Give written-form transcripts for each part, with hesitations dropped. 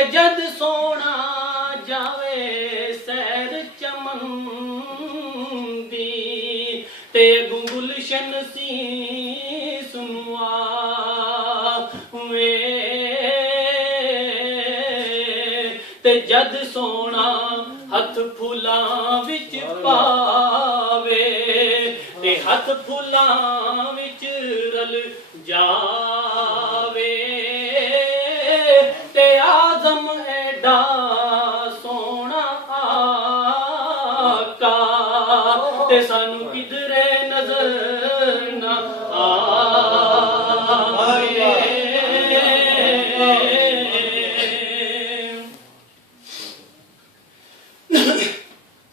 ਤੇ ਜਦ ਸੋਣਾ ਜਾਵੇ ਸੈਰ ਚਮਨ ਦੀ ਤੇ ਗੁਲਸ਼ਨ ਸੀ ਸੁਨਵਾ ਤੇ ਜਦ ਸੋਣਾ ਹੱਥ ਫੁੱਲਾਂ ਵਿੱਚ ਪਾਵੇ ਤੇ ਹੱਥ ਫੁੱਲਾਂ ਵਿੱਚ ਰਲ ਜਾਵੇ ਤੇ ਆਜ਼ਮ ਐਡਾ ਸੋਹਣਾ ਆਕਾ ਤੇ ਸਾਨੂੰ ਕਿਧਰੇ ਨਜ਼ਰ ਨਾ ਆਵੇ।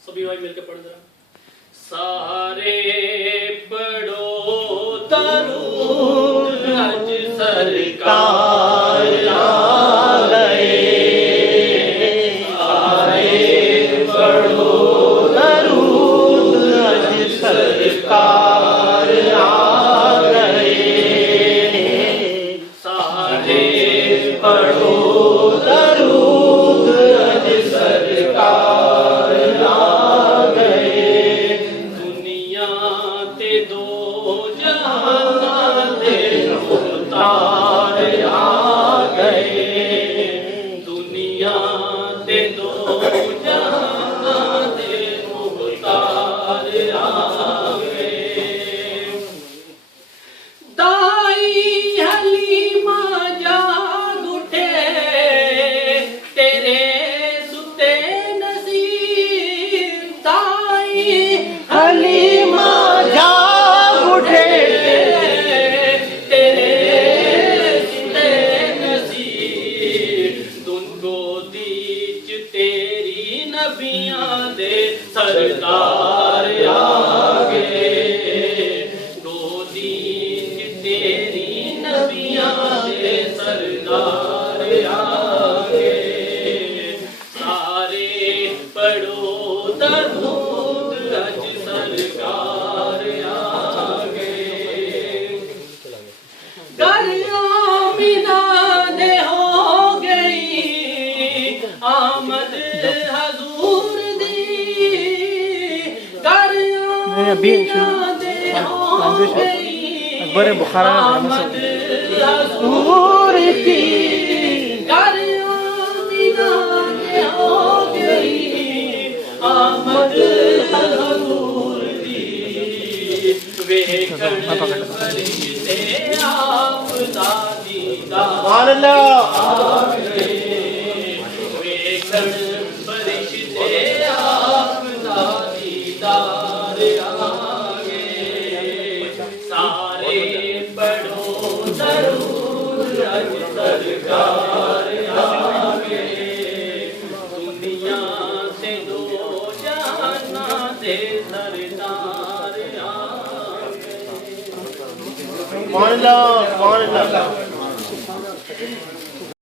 सभी भाई मिलकर पढ़ जरा। सारे पढ़ो दरूद अज सरकार आ गए। सारे पढ़ो दरूद अज सरकार आ गए। सारे पढ़ो दरूद अज सरकार सरदार आगे गोदी तेरी नबियां दे सरदार आगे। सारे पढ़ो दरूद अज सरकार आगे। घर आमिना ने हो गई आमद हजूर अभी अकबर बुखारा सारे पढ़ो दरूद अज सरकार आगे। दुनिया से दो जहाना दे सरदार आगे।